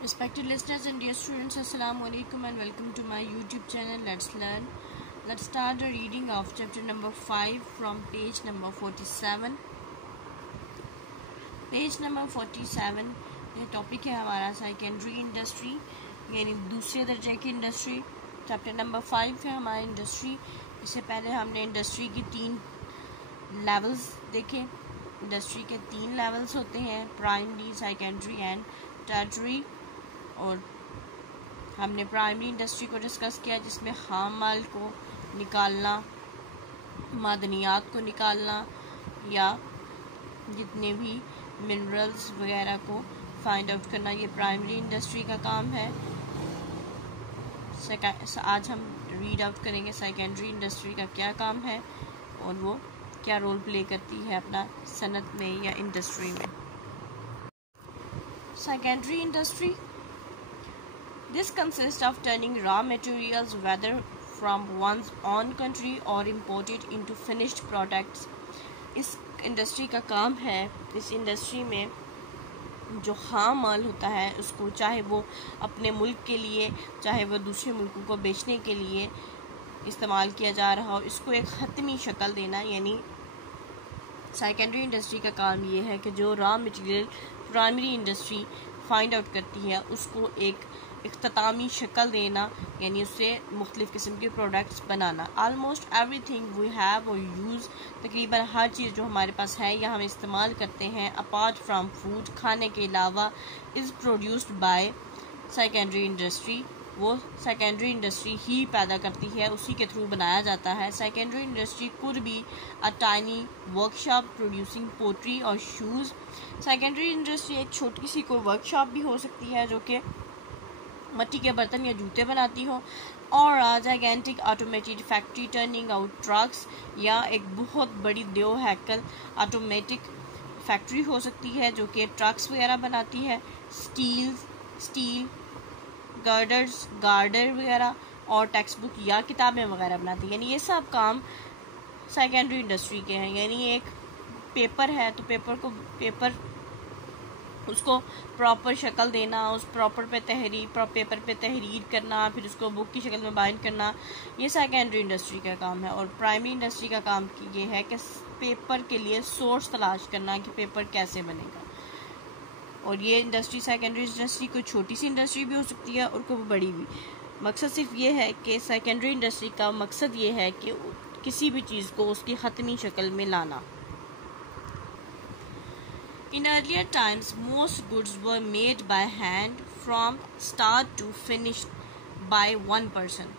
Respected listeners and dear students, Assalamu alaikum and welcome to my YouTube channel. Let's learn. Let's start the reading of chapter number 5 from page number 47. Page number 47 ये topic है हमारा secondary industry यानी दूसरे दर्जे की industry. Chapter number 5 है हमारा industry. इससे पहले हमने इंडस्ट्री की 3 लेवल्स देखे. इंडस्ट्री के 3 लेवल्स होते हैं, प्राइमरी, सेकेंडरी एंड टर्शरी. और हमने प्राइमरी इंडस्ट्री को डिस्कस किया जिसमें खाम माल को निकालना, मादनियात को निकालना या जितने भी मिनरल्स वगैरह को फाइंड आउट करना, ये प्राइमरी इंडस्ट्री का काम है. आज हम रीड आउट करेंगे सेकेंडरी इंडस्ट्री का क्या काम है और वो क्या रोल प्ले करती है अपना सनत में या इंडस्ट्री में. Secondary industry, this consists of turning raw materials whether from one's own country or imported into finished products. इस इंडस्ट्री का काम है, इस इंडस्ट्री में जो खाम माल होता है उसको चाहे वो अपने मुल्क के लिए चाहे वो दूसरे मुल्कों को बेचने के लिए इस्तेमाल किया जा रहा हो, इसको एक ख़त्मी शक्ल देना. यानी सेकेंडरी इंडस्ट्री का काम ये है कि जो raw material primary industry find out करती है उसको एक इख्तितामी शक्ल देना, यानी उससे मुख्तलिफ़ किस्म के प्रोडक्ट्स बनाना. Almost everything we have और यूज़, तकरीबन हर चीज़ जो हमारे पास है या हम इस्तेमाल करते हैं अपार्ट फ्राम फूड, खाने के अलावा, is produced by secondary industry. वो सेकेंडरी इंडस्ट्री ही पैदा करती है, उसी के थ्रू बनाया जाता है. Secondary industry could be a tiny workshop producing pottery और शूज़. सेकेंडरी इंडस्ट्री एक छोटी सी कोई वर्कशॉप भी हो सकती है जो कि मिट्टी के बर्तन या जूते बनाती हो, और gigantic automated factory turning out trucks, या एक बहुत बड़ी दो हैकल ऑटोमेटिक फैक्ट्री हो सकती है जो कि ट्रक्स वगैरह बनाती है. स्टील गार्डर वगैरह और टेक्स्ट बुक या किताबें वगैरह बनाती है. यानी ये सब काम सेकेंडरी इंडस्ट्री के हैं. यानी एक पेपर है तो पेपर उसको प्रॉपर शक्ल देना, उस पेपर पे तहरीर करना, फिर उसको बुक की शक्ल में बाइंड करना, ये सेकेंडरी इंडस्ट्री का काम है. और प्राइमरी इंडस्ट्री का काम ये है कि पेपर के लिए सोर्स तलाश करना कि पेपर कैसे बनेगा. और ये इंडस्ट्री सेकेंडरी इंडस्ट्री कोई छोटी सी इंडस्ट्री भी हो सकती है और कोई बड़ी भी. मकसद सिर्फ ये है कि सेकेंडरी इंडस्ट्री का मकसद ये है कि किसी भी चीज़ को उसकी ख़त्मी शक्ल में लाना. In earlier times, most goods were made by hand from start to finish by one person.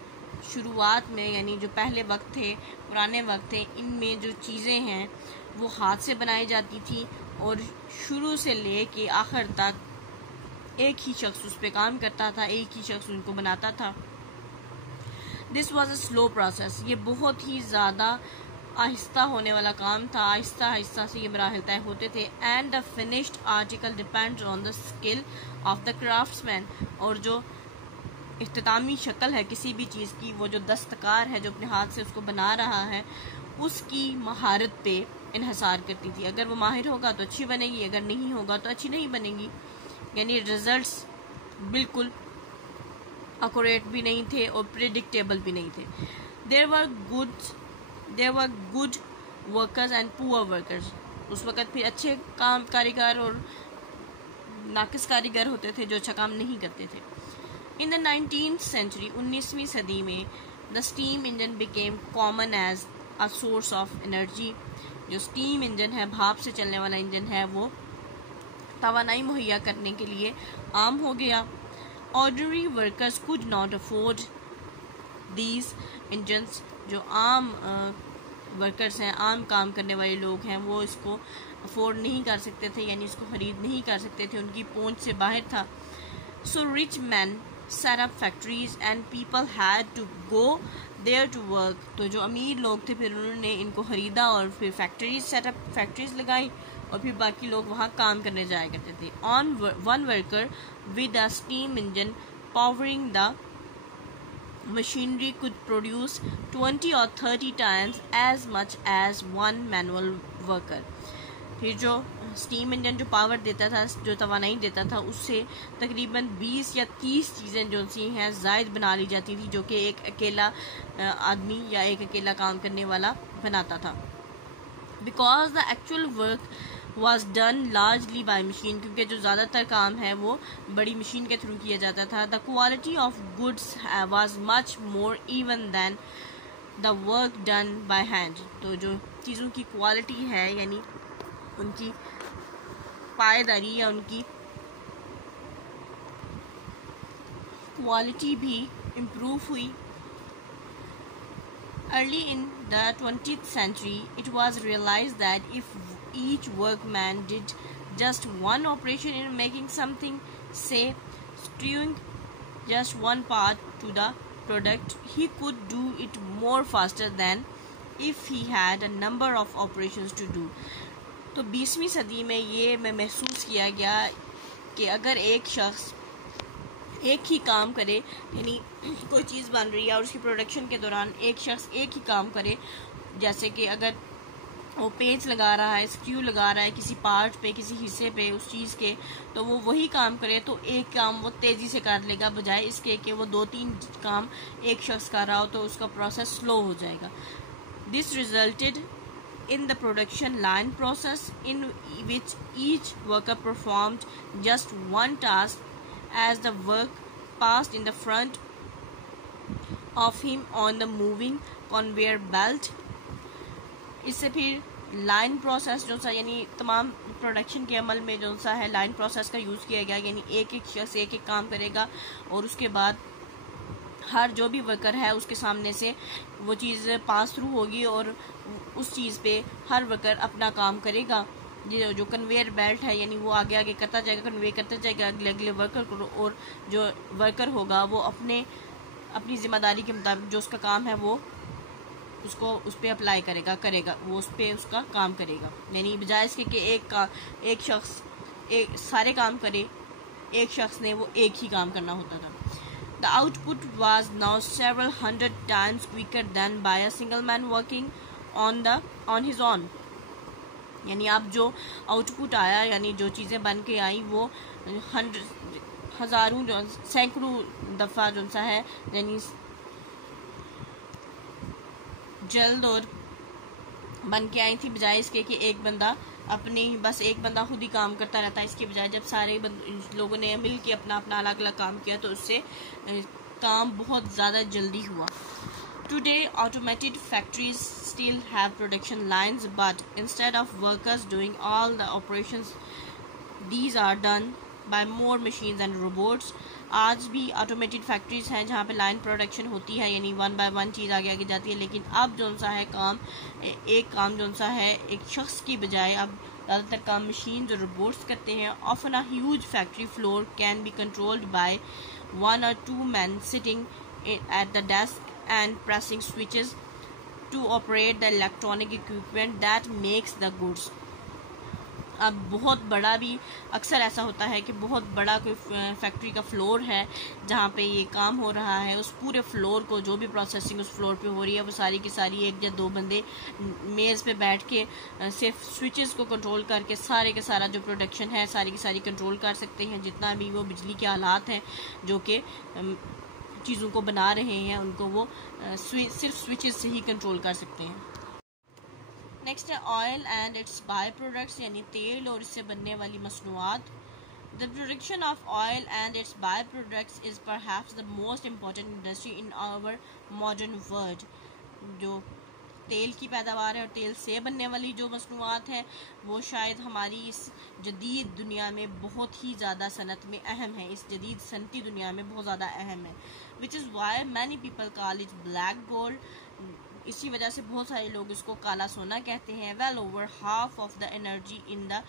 शुरुआत में यानी जो पहले वक्त थे, पुराने वक्त थे, इनमें जो चीज़ें हैं वो हाथ से बनाई जाती थी और शुरू से ले के आखिर तक एक ही शख्स उस पर काम करता था, एक ही शख्स उनको बनाता था. This was a slow process. ये बहुत ही ज़्यादा आहिस्ता होने वाला काम था. आहिस्ता से ये मराहिल तय होते थे. And the finished article depends on the skill of the craftsman. और जो इख्तितामी शक्ल है किसी भी चीज़ की, वो जो दस्तकार है जो अपने हाथ से उसको बना रहा है, उसकी महारत पे इन्हसार करती थी. अगर वो माहिर होगा तो अच्छी बनेगी, अगर नहीं होगा तो अच्छी नहीं बनेगी. यानी रिजल्ट्स बिल्कुल एक्यूरेट भी नहीं थे और प्रिडिक्टेबल भी नहीं थे. There were good workers and poor workers. उस वक़्त फिर अच्छे कारीगर और नाकिस कारीगर होते थे जो अच्छा काम नहीं करते थे. इन द 19th century, 19वीं सदी में, the steam engine became common as a source of energy. जो स्टीम इंजन है, भाप से चलने वाला इंजन है, वो तवानाई मुहैया करने के लिए आम हो गया. Ordinary workers could not afford these engines. जो आम वर्कर्स हैं, आम काम करने वाले लोग हैं, वो इसको अफोर्ड नहीं कर सकते थे, यानी इसको ख़रीद नहीं कर सकते थे, उनकी पहुंच से बाहर था. So rich man set up factories and people had to go there to work. तो जो अमीर लोग थे फिर उन्होंने इनको ख़रीदा और फिर फैक्ट्रीज लगाई और फिर बाकी लोग वहाँ काम करने जाया करते थे. On one worker with a steam engine powering the machinery could produce 20 or 30 times as much as one manual worker. फिर जो स्टीम इंजन जो पावर देता था, जो तवानाई देता था, उससे तकरीबन 20 या 30 चीज़ें जो सी हैं ज़ायद बना ली जाती थी, जो कि एक अकेला आदमी या एक अकेला काम करने वाला बनाता था। Because the actual work was done largely by machine, क्योंकि जो ज़्यादातर काम है वो बड़ी मशीन के थ्रू किया जाता था। The quality of goods was much more even than the work done by hand। तो जो चीज़ों की क्वालिटी है यानी उनकी पायदारी या उनकी क्वालिटी भी इम्प्रूव हुई। Early in the 20th century, it was realized that if each workman did just one operation in making something, say screwing just one part to the product, he could do it more faster than if he had a number of operations to do। तो 20वीं सदी में ये महसूस किया गया कि अगर एक शख्स एक ही काम करे, यानी कोई चीज़ बन रही है और उसकी प्रोडक्शन के दौरान एक शख्स एक ही काम करे, जैसे कि अगर वो पेंच लगा रहा है, स्क्रू लगा रहा है किसी पार्ट पे, किसी हिस्से पे उस चीज़ के, तो वो वही काम करे तो एक काम वो तेज़ी से कर लेगा, बजाय इसके कि वो 2-3 काम एक शख्स कर रहा हो तो उसका प्रोसेस स्लो हो जाएगा। This resulted in the production line process in which each worker performed just one task as the work passed in the front of him on the moving conveyor belt। इससे फिर line process जो सा यानी तमाम production के अमल में जो सा है लाइन प्रोसेस का यूज़ किया गया, यानी एक एक शख्स एक एक काम करेगा और उसके बाद हर जो भी वर्कर है उसके सामने से वो चीज़ पास थ्रू होगी और उस चीज़ पे हर वर्कर अपना काम करेगा। जो कन्वेयर बेल्ट है यानी वो आगे आगे करता जाएगा, कन्वे करता जाएगा अगले अगले वर्कर को, और जो वर्कर होगा वो अपनी जिम्मेदारी के मुताबिक जो उसका काम है वो उसको उस पर अप्लाई करेगा वो उस पर उसका काम करेगा। यानी बजाय इसके कि एक शख्स सारे काम करे, एक शख्स ने वो एक ही काम करना होता था। The output was now several hundred times quicker than by a single man working on his own। यानी अब जो आउटपुट आया यानी जो चीज़ें बन के आई वो हज़ारों जो सैकड़ों दफ़ा जो सा है यानी जल्द और बन के आई थी, बजाय इसके कि एक बंदा बस एक बंदा खुद ही काम करता रहता है। इसके बजाय जब सारे लोगों ने मिल के अपना अपना अलग अलग काम किया तो उससे काम बहुत ज़्यादा जल्दी हुआ। Today automated factories still have production lines, but instead of workers doing all the operations these are done by more machines and robots. आज भी ऑटोमेटेड फैक्ट्रीज हैं जहाँ पे लाइन प्रोडक्शन होती है, यानी 1 बाय 1 चीज़ आगे आगे जाती है, लेकिन अब जो सा है एक काम जो सा है एक शख्स की बजाय अब ज़्यादातर काम मशीन जो रोबोट्स करते हैं। Often a huge factory floor can be controlled by 1 or 2 men sitting at the desk and pressing switches to operate the electronic equipment that makes the goods। अब बहुत बड़ा भी अक्सर ऐसा होता है कि बहुत बड़ा कोई फैक्ट्री का फ्लोर है जहाँ पे ये काम हो रहा है, उस पूरे फ्लोर को जो भी प्रोसेसिंग उस फ्लोर पे हो रही है वो सारी की सारी 1 या 2 बंदे मेज़ पे बैठ के सिर्फ स्विचेस को कंट्रोल करके सारे के सारा जो प्रोडक्शन है सारी की सारी कंट्रोल कर सकते हैं। जितना भी वो बिजली के आलात हैं जो कि चीज़ों को बना रहे हैं उनको वो सिर्फ स्विचेस से ही कंट्रोल कर सकते हैं। नेक्स्ट है oil and its by products, यानी तेल और इससे बनने वाली मसनूआत। The production of oil and its by products is perhaps the most important industry in our modern world. जो तेल की पैदावार है और तेल से बनने वाली जो मसनूआत है वो शायद हमारी इस जदीद दुनिया में बहुत ही ज़्यादा सनत में अहम है, इस जदीद सनती दुनिया में बहुत ज़्यादा अहम है। Which is why many people call it black gold. इसी वजह से बहुत सारे लोग इसको काला सोना कहते हैं। Well over half of the energy in the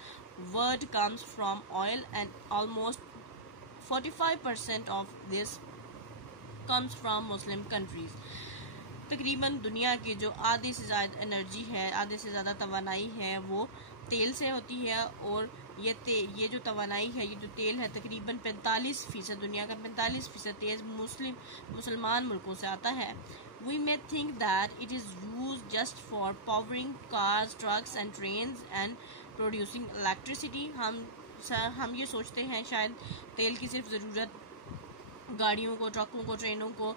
world comes from oil and almost 45% of this comes from Muslim countries. तकरीबन दुनिया की जो आधे से ज़्यादा एनर्जी है, आधे से ज़्यादा तवानाई है वो तेल से होती है, और ये जो तवानाई है, ये जो तेल है तकरीबन 45%, दुनिया का 45% तेल मुसलमान मुल्कों से आता है। We may think that it is used just for powering cars, trucks and trains, and producing electricity. हम ये सोचते हैं शायद तेल की सिर्फ ज़रूरत गाड़ियों को, ट्रकों को, ट्रेनों को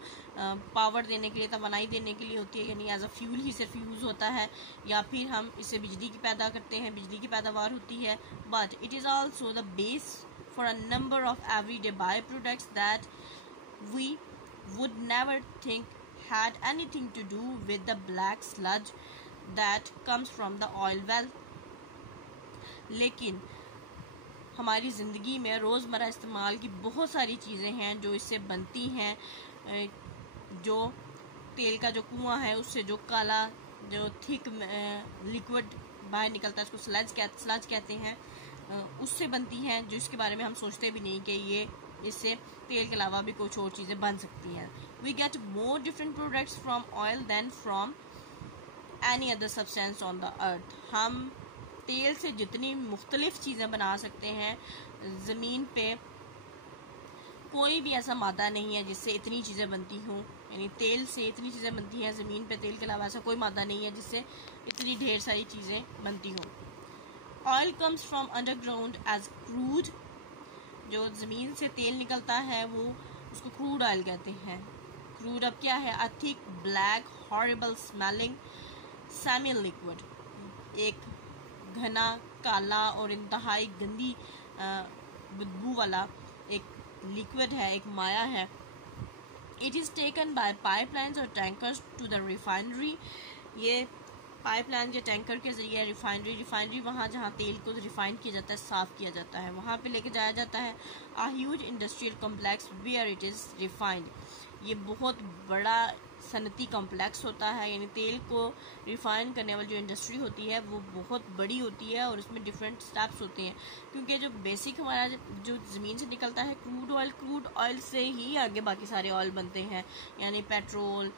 पावर देने के लिए, तवानाई देने के लिए होती है, यानी एज अ फ्यूल ही सिर्फ यूज़ होता है, या फिर हम इससे बिजली की पैदा करते हैं, बिजली की पैदावार होती है। But it is also the base for a number of everyday by products that we would never think had anything to do with the black sludge that comes from the oil well. लेकिन हमारी ज़िंदगी में रोज़मर्रा इस्तेमाल की बहुत सारी चीज़ें हैं जो इससे बनती हैं, जो तेल का जो कुआं है उससे जो काला जो थिक लिक्विड बाहर निकलता है उसको स्लज कहते हैं, उससे बनती हैं, जो इसके बारे में हम सोचते भी नहीं कि ये इससे तेल के अलावा भी कुछ और चीज़ें बन सकती हैं। We get more different products from oil than from any other substance on the earth. हम तेल से जितनी मुख्तलिफ चीज़ें बना सकते हैं, ज़मीन पे कोई भी ऐसा मादा नहीं है जिससे इतनी चीज़ें बनती हों, यानी तेल से इतनी चीज़ें बनती हैं ज़मीन पे, तेल के अलावा ऐसा कोई मादा नहीं है जिससे इतनी ढेर सारी चीज़ें बनती हों। Oil comes from underground as crude. जो ज़मीन से तेल निकलता है वो उसको क्रूड ऑयल कहते हैं। क्रूड अब क्या है? A thick black horrible smelling semi liquid, एक घना काला और इंतहाई गंदी बदबू वाला एक लिक्विड है, एक माया है। It is taken by pipelines और टैंकर्स टू द रिफाइनरी। ये पाइपलाइन या टैंकर के जरिए रिफाइनरी वहाँ जहाँ तेल को रिफाइन किया जाता है, साफ़ किया जाता है, वहाँ पे लेके जाया जाता है। A huge industrial complex where it is refined. ये बहुत बड़ा सनती कम्प्लेक्स होता है, यानी तेल को रिफाइन करने वाली जो इंडस्ट्री होती है वो बहुत बड़ी होती है और उसमें डिफरेंट स्टेप्स होते हैं, क्योंकि जो बेसिक हमारा जो ज़मीन से निकलता है क्रूड ऑयल से ही आगे बाकी सारे ऑयल बनते हैं, यानी पेट्रोल,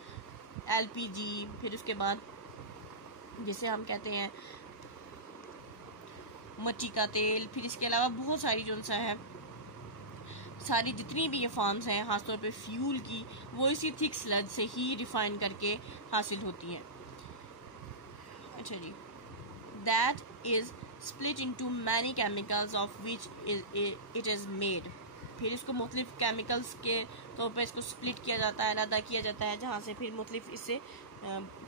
LPG, फिर उसके बाद जिसे हम कहते हैं मच्छी का तेल, फिर इसके अलावा बहुत सारी जो सा है सारी जितनी भी ये फार्म्स हैं खासतौर पे फ्यूल की, वो इसी थिक स्लज से ही रिफाइन करके हासिल होती हैं। अच्छा जी, that is split into many chemicals of which it is made. फिर इसको मुख्तलिफ केमिकल्स के तौर पर इसको स्प्लिट किया जाता है, अलग किया जाता है, जहाँ से फिर मुख्तलिफ इससे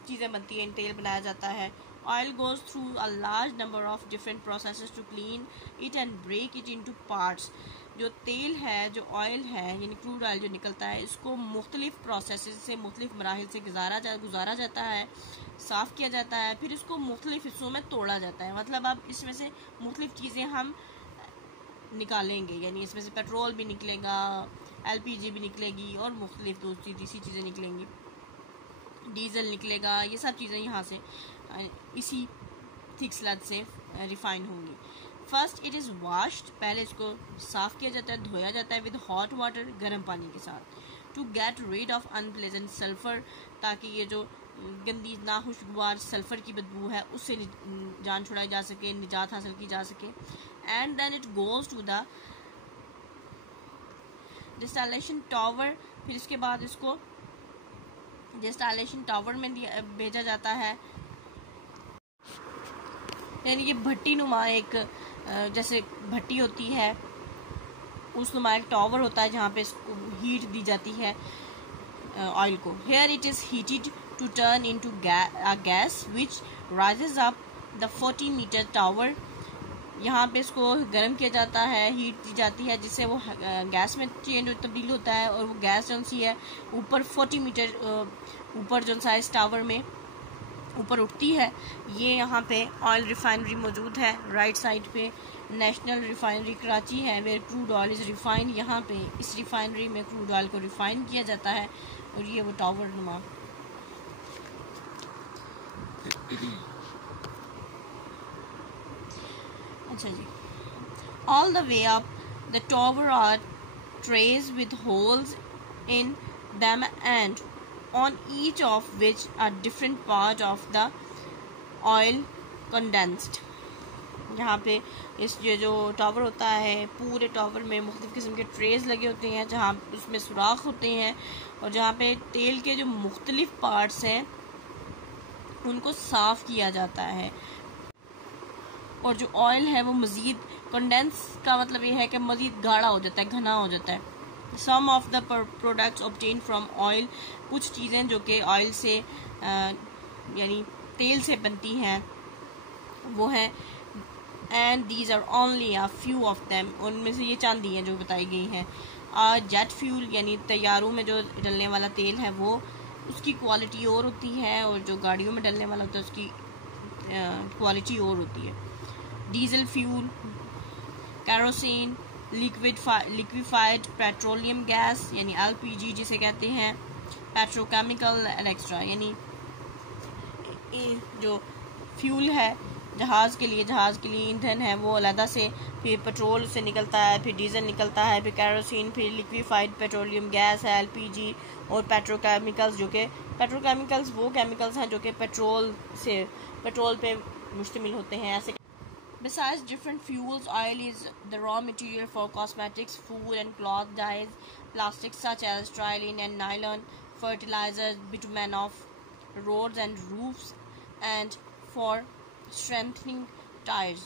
चीज़ें बनती हैं, तेल बनाया जाता है। Oil goes through a large number of different processes to clean it and break it into parts. जो तेल है, जो ऑयल है, यानी क्रूड ऑयल जो निकलता है, इसको मुख्तलिफ प्रोसेसेस से, मुख्तलिफ मराहिल से गुजारा जाता है, साफ़ किया जाता है, फिर इसको मुख्तलिफ हिस्सों में तोड़ा जाता है। मतलब अब इसमें से मुख्तलिफ चीज़ें हम निकालेंगे, यानी इसमें से पेट्रोल भी निकलेगा, LPG भी निकलेगी और मुख्तलिफ दूसरी चीज़ें निकलेंगी, डीजल निकलेगा, ये सब चीज़ें यहाँ से इसी थिक स्लज से रिफाइन होंगी। फर्स्ट इट इज़ वाश्ड, पहले इसको साफ़ किया जाता है, धोया जाता है विद हॉट वाटर, गर्म पानी के साथ, to get rid of unpleasant sulphur, ताकि ये जो गंदी नाखुशगवार सल्फ़र की बदबू है उससे जान छुड़ाई जा सके, निजात हासिल की जा सके। And then it goes to the distillation tower, फिर इसके बाद इसको डिस्टिलेशन टावर में भेजा जाता है, यानी कि भट्टी नुमा एक जैसे भट्टी होती है उस नुमा एक टावर होता है जहाँ पे इसको हीट दी जाती है ऑयल को। Here it is heated to turn into gas which rises up the 40 metre tower. यहाँ पे इसको गर्म किया जाता है, हीट दी जाती है, जिससे वो गैस में तब्दील होता है और वो गैस जो सी है ऊपर 40 मीटर ऊपर जो सा इस टावर में ऊपर उठती है। ये यहाँ पे ऑयल रिफाइनरी मौजूद है, राइट साइड पे नेशनल रिफाइनरी कराची है, where crude oil is refined. यहाँ पे इस रिफाइनरी में क्रूड ऑयल को रिफाइन किया जाता है और ये वो टावर नुमा। अच्छा जी, all the way up the tower are trays with holes in them and on each of which a different part of the oil condensed। यहाँ पे इस ये जो टावर होता है, पूरे टावर में मुख्तलिफ किस्म के ट्रेज लगे होते हैं जहाँ उसमें सुराख होते हैं और जहाँ पे तेल के जो मुख्तलिफ पार्ट्स हैं उनको साफ़ किया जाता है और जो ऑयल है वो मज़ीद कंडेंस का मतलब ये है कि मज़ीद गाढ़ा हो जाता है, घना हो जाता है। Some of the products obtain from oil, कुछ चीज़ें जो कि ऑयल से यानी तेल से बनती हैं वो है, and these are only a few of them, उनमें से ये चंद ही हैं जो बताई गई हैं। जेट फ्यूल यानी तैयारों में जो डलने वाला तेल है वो उसकी क्वालिटी और होती है, और जो गाड़ियों में डलने वाला होता है उसकी क्वालिटी और होती है। Diesel fuel, kerosene, liquefied petroleum gas यानी LPG जिसे कहते हैं, पेट्रोकेमिकल एक्स्ट्रा यानी जो फ्यूल है जहाज़ के लिए ईंधन है वो अलहदा से, फिर पेट्रोल से निकलता है, फिर डीजल निकलता है, फिर कैरोसिन, फिर लिक्विफाइड पेट्रोलियम गैस है LPG, और पेट्रोकेमिकल्स जो कि पेट्रोकेमिकल्स वो केमिकल्स हैं जो कि पेट्रोल पे मुश्तमिल होते हैं। ऐसे Besides different fuels, oil is the raw material for cosmetics, food and cloth dyes, plastics such as styrene and nylon, fertilizers, bitumen of roads and roofs, and for strengthening tires.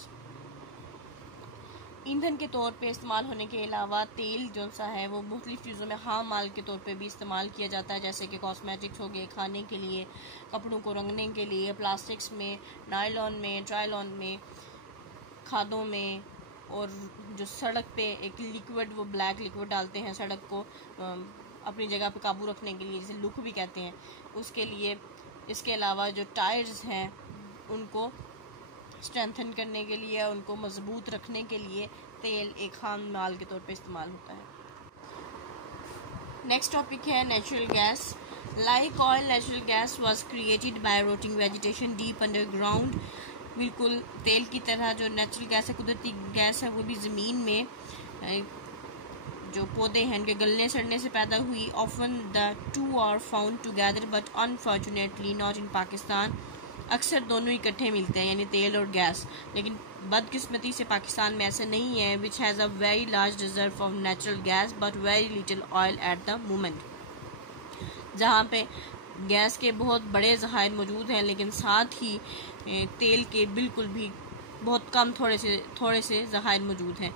ईंधन के तौर पे इस्तेमाल होने के अलावा तेल जो सा है वो मुख्तलिफ चीज़ों में खाम माल के तौर पे भी इस्तेमाल किया जाता है, जैसे कि कॉस्मेटिक्स हो गए, खाने के लिए, कपड़ों को रंगने के लिए, प्लास्टिक्स में, नायलॉन में, ट्रायलॉन में, खादों में, और जो सड़क पे एक लिक्विड वो ब्लैक लिक्विड डालते हैं सड़क को अपनी जगह पे काबू रखने के लिए, जिसे लुक भी कहते हैं, उसके लिए। इसके अलावा जो टायर्स हैं उनको स्ट्रेंथन करने के लिए, उनको मजबूत रखने के लिए तेल एक खाम माल के तौर पे इस्तेमाल होता है। नेक्स्ट टॉपिक है natural gas. Like oil, natural gas was created by rotting vegetation deep underground. बिल्कुल तेल की तरह जो नेचुरल गैस है, कुदरती गैस है, वो भी ज़मीन में जो पौधे हैं उनके गलने सड़ने से पैदा हुई। Often the two are found together but unfortunately not in Pakistan. अक्सर दोनों इकट्ठे मिलते हैं यानी तेल और गैस, लेकिन बदकिस्मती से पाकिस्तान में ऐसा नहीं है। Which has a very large reserve of natural gas but very little oil at the moment. जहाँ पे गैस के बहुत बड़े ज़खायर मौजूद हैं लेकिन साथ ही तेल के बिल्कुल भी बहुत कम थोड़े से ज़खायर मौजूद हैं।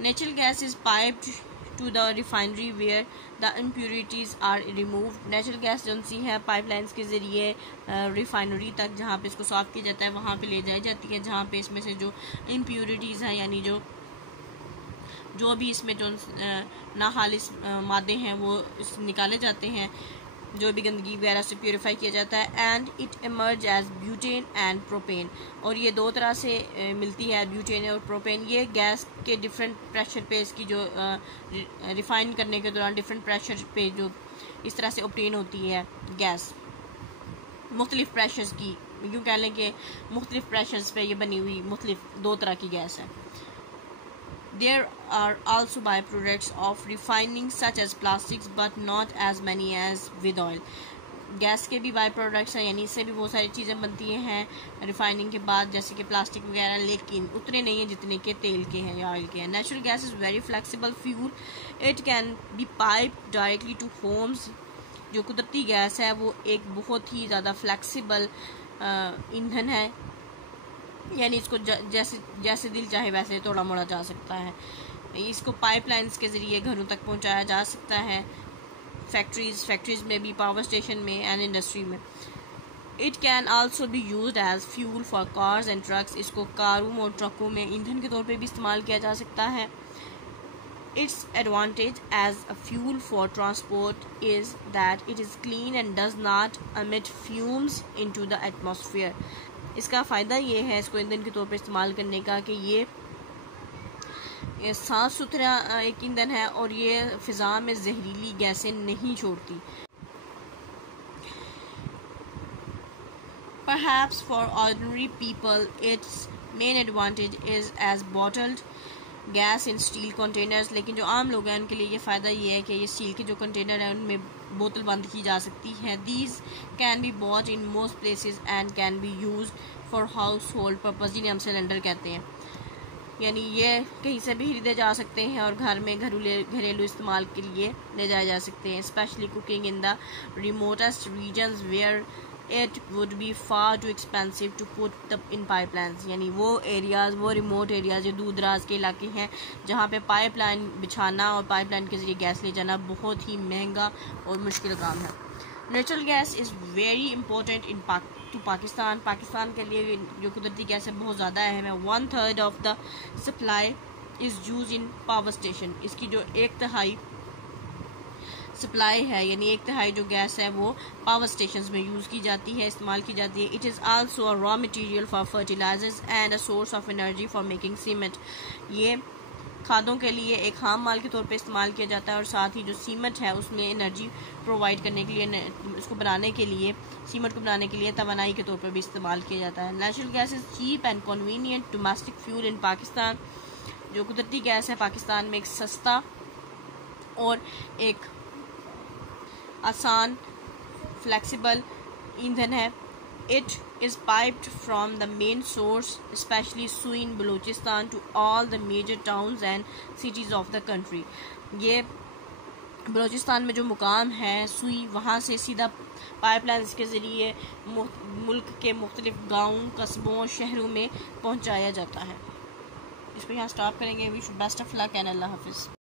Natural gas is piped to the refinery where the impurities are removed. Natural gas जो सी है पाइपलाइंस के ज़रिए रिफाइनरी तक जहाँ पे इसको साफ़ किया जाता है वहाँ पे ले जाई जाती है, जहाँ पे इसमें से जो इम्प्योरिटीज़ हैं यानी जो भी इसमें जो नाखालिस मादे हैं वो निकाले जाते हैं, जो भी गंदगी वगैरह से प्योरीफाई किया जाता है। And it emerge as butane and propane, और ये दो तरह से मिलती है, ब्यूटेन और प्रोपेन। ये गैस के डिफरेंट प्रेशर पे इसकी जो रिफाइन करने के दौरान डिफरेंट प्रेशर पे जो इस तरह से ऑब्टेन होती है गैस, मुख्तलिफ प्रेशर्स की, यूँ कह लें कि मुख्तलिफ प्रेशर्स पे ये बनी हुई मुख्तलिफ दो तरह की गैस है। There are also byproducts of refining such as plastics but not as many as with oil. Gas के भी बाई प्रोडक्ट्स हैं यानी इससे भी बहुत सारी चीज़ें बनती हैं रिफाइनिंग के बाद, जैसे कि प्लास्टिक वगैरह, लेकिन उतने नहीं हैं जितने के तेल के हैं या ऑयल के हैं। Natural gas is very flexible fuel, it can be pipe directly to homes. जो कुदरती गैस है वो एक बहुत ही ज़्यादा फ्लेक्सिबल ईंधन है, यानी इसको जैसे दिल चाहे वैसे तोड़ा मोड़ा जा सकता है। इसको पाइपलाइंस के ज़रिए घरों तक पहुंचाया जा सकता है, फैक्ट्रीज़ में भी, पावर स्टेशन में एंड इंडस्ट्री में। It can also be used as fuel for cars and trucks. इसको कारों और ट्रकों में ईंधन के तौर पे भी इस्तेमाल किया जा सकता है। Its advantage as a fuel for transport is that it is clean and does not emit fumes into the atmosphere. इसका फ़ायदा ये है इसको ईंधन के तौर पर इस्तेमाल करने का कि ये साफ़ सुथरा एक ईंधन है और ये फ़िज़ा में जहरीली गैसें नहीं छोड़ती। Perhaps for ordinary people its main advantage is as bottled gas in steel containers। लेकिन जो आम लोग हैं उनके लिए ये फ़ायदा ये है कि ये स्टील के जो कंटेनर हैं उनमें बोतल बंद की जा सकती है। These can be bought in most places and can be used for household purpose, जिन्हें हम सिलेंडर कहते हैं, यानी ये कहीं से भी खरीदे जा सकते हैं और घर में घरेलू इस्तेमाल के लिए ले जाए जा सकते हैं। Especially cooking in the remotest regions where it would be far too expensive to put in pipelines. यानी वो एरियाज़, वो रिमोट एरियाज़, जो दूर दराज के इलाके हैं जहाँ पे पाइपलाइन बिछाना और पाइपलाइन के ज़रिए गैस ले जाना बहुत ही महंगा और मुश्किल काम है. Natural gas is very important in Pakistan. Pakistan के लिए जो कुदरती गैस है बहुत ज़्यादा अहम है. 1/3 of the supply is use in power station. इसकी जो 1/3 सप्लाई है, यानी 1/3 जो गैस है वो पावर स्टेशंस में यूज़ की जाती है, इस्तेमाल की जाती है. It is also a raw material for fertilisers and a source of energy for making cement. ये खादों के लिए एक खाम माल के तौर पे इस्तेमाल किया जाता है और साथ ही जो सीमेंट है उसमें एनर्जी प्रोवाइड करने के लिए, उसको बनाने के लिए, सीमेंट को बनाने के लिए तवानाई के तौर पर भी इस्तेमाल किया जाता है. Natural gas is cheap and convenient domestic fuel in Pakistan. जो कुदरती गैस है पाकिस्तान में एक सस्ता और एक आसान फ्लेक्सिबल ईंधन है. It is piped from the main source, especially Sui in Balochistan, to all the major towns and cities of the country. ये बलूचिस्तान में जो मुकाम है सुई, वहाँ से सीधा पाइपलाइंस के ज़रिए मुल्क के मुख्तलिफ गाँव, कस्बों और शहरों में पहुँचाया जाता है. इस पर यहाँ स्टॉप करेंगे. Wish best of luck and अल्लाह हाफिज़.